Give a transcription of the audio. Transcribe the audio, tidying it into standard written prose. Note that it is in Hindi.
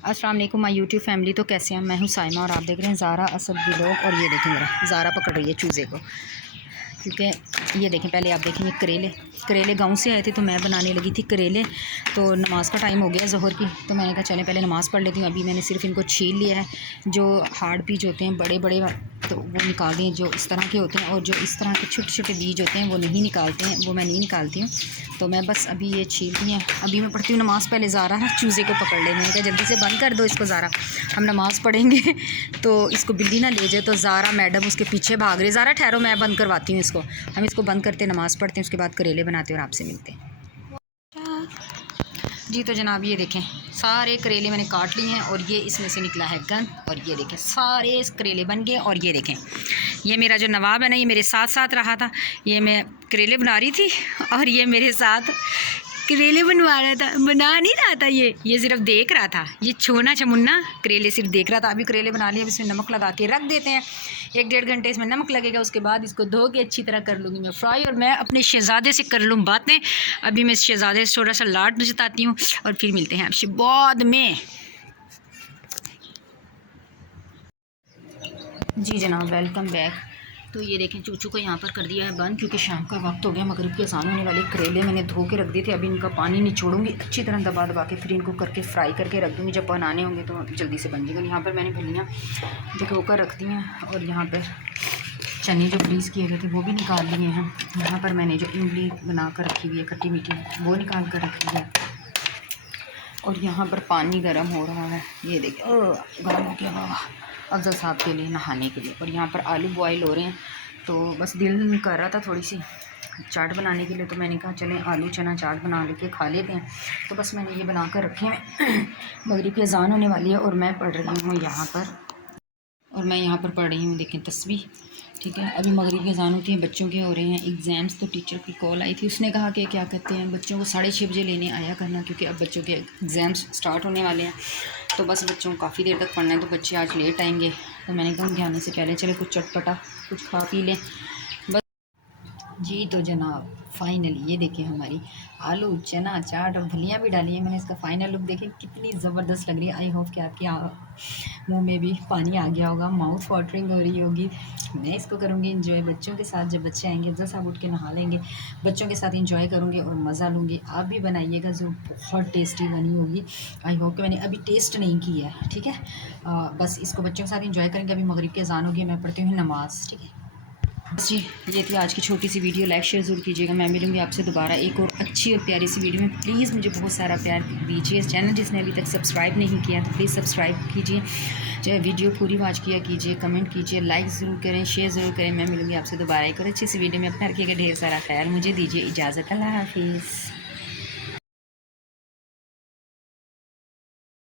अस्सलाम वालेकुम माय यूट्यूब फैमिली। तो कैसे हैं? मैं हूं साइमा और आप देख रहे हैं ज़ारा असद व्लॉग। और ये देखें ज़रा, ज़ारा पकड़ रही है चूज़े को, क्योंकि ये देखें, पहले आप देखेंगे करेले गांव से आए थे तो मैं बनाने लगी थी करेले। तो नमाज़ का टाइम हो गया ज़ोहर की, तो मैंने कहा चलें पहले नमाज़ पढ़ लेती हूँ। अभी मैंने सिर्फ इनको छील लिया है, जो हार्ड बीज होते हैं बड़े बड़े तो वो निकाल दें, जो इस तरह के होते हैं, और जो इस तरह के छोटे छोटे बीज होते हैं वो नहीं निकालते हैं, वो मैं नहीं निकालती हूँ। तो मैं बस अभी ये छीलती हैं। अभी मैं पढ़ती हूँ नमाज़। पहले ज़ारा ना चूज़े को पकड़ लेंगे, मैंने कहा जल्दी से बंद कर दो इसको ज़ारा, हम नमाज़ पढ़ेंगे तो इसको बिल्ली ना ले जाए। तो ज़ारा मैडम उसके पीछे भाग रही। ज़ारा ठहरो, मैं बंद करवाती हूँ इसको। हम इसको बंद करते नमाज़ पढ़ते हैं, उसके बाद करेले बनाते हैं और आपसे मिलते हैं जी। तो जनाब ये देखें, सारे करेले मैंने काट लिए हैं और ये इसमें से निकला है गंद। और ये देखें सारे करेले बन गए। और ये देखें, ये मेरा जो नवाब है ना, ये मेरे साथ साथ रहा था। ये मैं करेले बना रही थी और ये मेरे साथ करेले बनवा रहा था, बना नहीं रहा था। ये सिर्फ देख रहा था। ये छोना चमुन्ना करेले सिर्फ देख रहा था। अभी करेले बना लिए, अब इसमें नमक लगा के रख देते हैं। 1-1.5 घंटे इसमें नमक लगेगा। उसके बाद इसको धो के अच्छी तरह कर लूँगी मैं फ्राई, और मैं अपने शहज़ादे से कर लूँ बातें। अभी मैं शहज़ादे से थोड़ा सा लाड जताती हूँ और फिर मिलते हैं आपसे बाद में। जी जनाब, वेलकम बैक। तो ये देखें, चूचू को यहाँ पर कर दिया है बंद, क्योंकि शाम का वक्त हो गया, मगरिब के अज़ान होने वाले। करेले मैंने धो के रख दिए थे, अभी इनका पानी निचोड़ूंगी अच्छी तरह दबा दबा के, फिर इनको करके फ्राई करके रख दूँगी। जब बनाने होंगे तो जल्दी से बन जाएगा। यहाँ पर मैंने फलियाँ भिगो कर रख दी हैं, और यहाँ पर चने जो फ्रीज़ किए हुए थे वो भी निकाल लिए हैं। यहाँ पर मैंने जो इमली बना कर रखी हुई है खट्टी मीठी, वो निकाल कर रखी है। और यहाँ पर पानी गर्म हो रहा है, ये देखिए गर्म हो गया बाबा अफजल साहब के लिए नहाने के लिए। और यहाँ पर आलू बॉयल हो रहे हैं। तो बस दिल कर रहा था थोड़ी सी चाट बनाने के लिए, तो मैंने कहा चलें आलू चना चाट बना लेके खा लेते हैं। तो बस मैंने ये बना कर रखे हैं। मगरिब की अज़ान होने वाली है और मैं पढ़ रही हूँ यहाँ पर, पढ़ रही हूँ देखें तस्बीह। ठीक है, अभी मगरिब की अज़ान होती है, बच्चों के हो रहे हैं एग्ज़ाम्स। तो टीचर की कॉल आई थी, उसने कहा कि क्या कहते हैं बच्चों को 6:30 बजे लेने आया करना, क्योंकि अब बच्चों के एग्ज़ाम्स स्टार्ट होने वाले हैं। तो बस बच्चों को काफ़ी देर तक पढ़ना है, तो बच्चे आज लेट आएंगे। तो मैंने कहा उनके आने से पहले चले कुछ चटपटा कुछ खा पी लें बस जी। तो जनाब फाइनली ये देखिए, हमारी आलू चना चाट और फलियाँ भी डाली हैं मैंने। इसका फाइनल लुक देखें कितनी ज़बरदस्त लग रही है। आई होप कि आपके मुंह में भी पानी आ गया होगा, माउथ वाटरिंग हो रही होगी। मैं इसको करूँगी इंजॉय बच्चों के साथ। जब बच्चे आएंगे अफजल साहब उठ के नहा लेंगे, बच्चों के साथ इंजॉय करूँगी और मज़ा लूँगी। आप भी बनाइएगा, जो बहुत टेस्टी बनी होगी। आई होप कि मैंने अभी टेस्ट नहीं किया है। ठीक है, बस इसको बच्चों के साथ इंजॉय करेंगे। अभी मगरिब के अज़ान होगी, मैं पढ़ती हूँ नमाज़। ठीक है जी, ये थी आज की छोटी सी वीडियो। लाइक शेयर ज़रूर कीजिएगा। मैं मिलूँगी आपसे दोबारा एक और अच्छी और प्यारी सी वीडियो में। प्लीज़ मुझे बहुत सारा प्यार दीजिए। चैनल जिसने अभी तक सब्सक्राइब नहीं किया तो प्लीज़ सब्सक्राइब कीजिए। चाहे वीडियो पूरी वॉच किया कीजिए, कमेंट कीजिए, लाइक ज़रूर करें, शेयर ज़रूर करें। मैं मिलूँगी आपसे दोबारा एक और अच्छी सी वीडियो में। अपना रखिएगा ढेर सारा ख्याल। मुझे दीजिए इजाज़त। अल्लाह हाफिज़।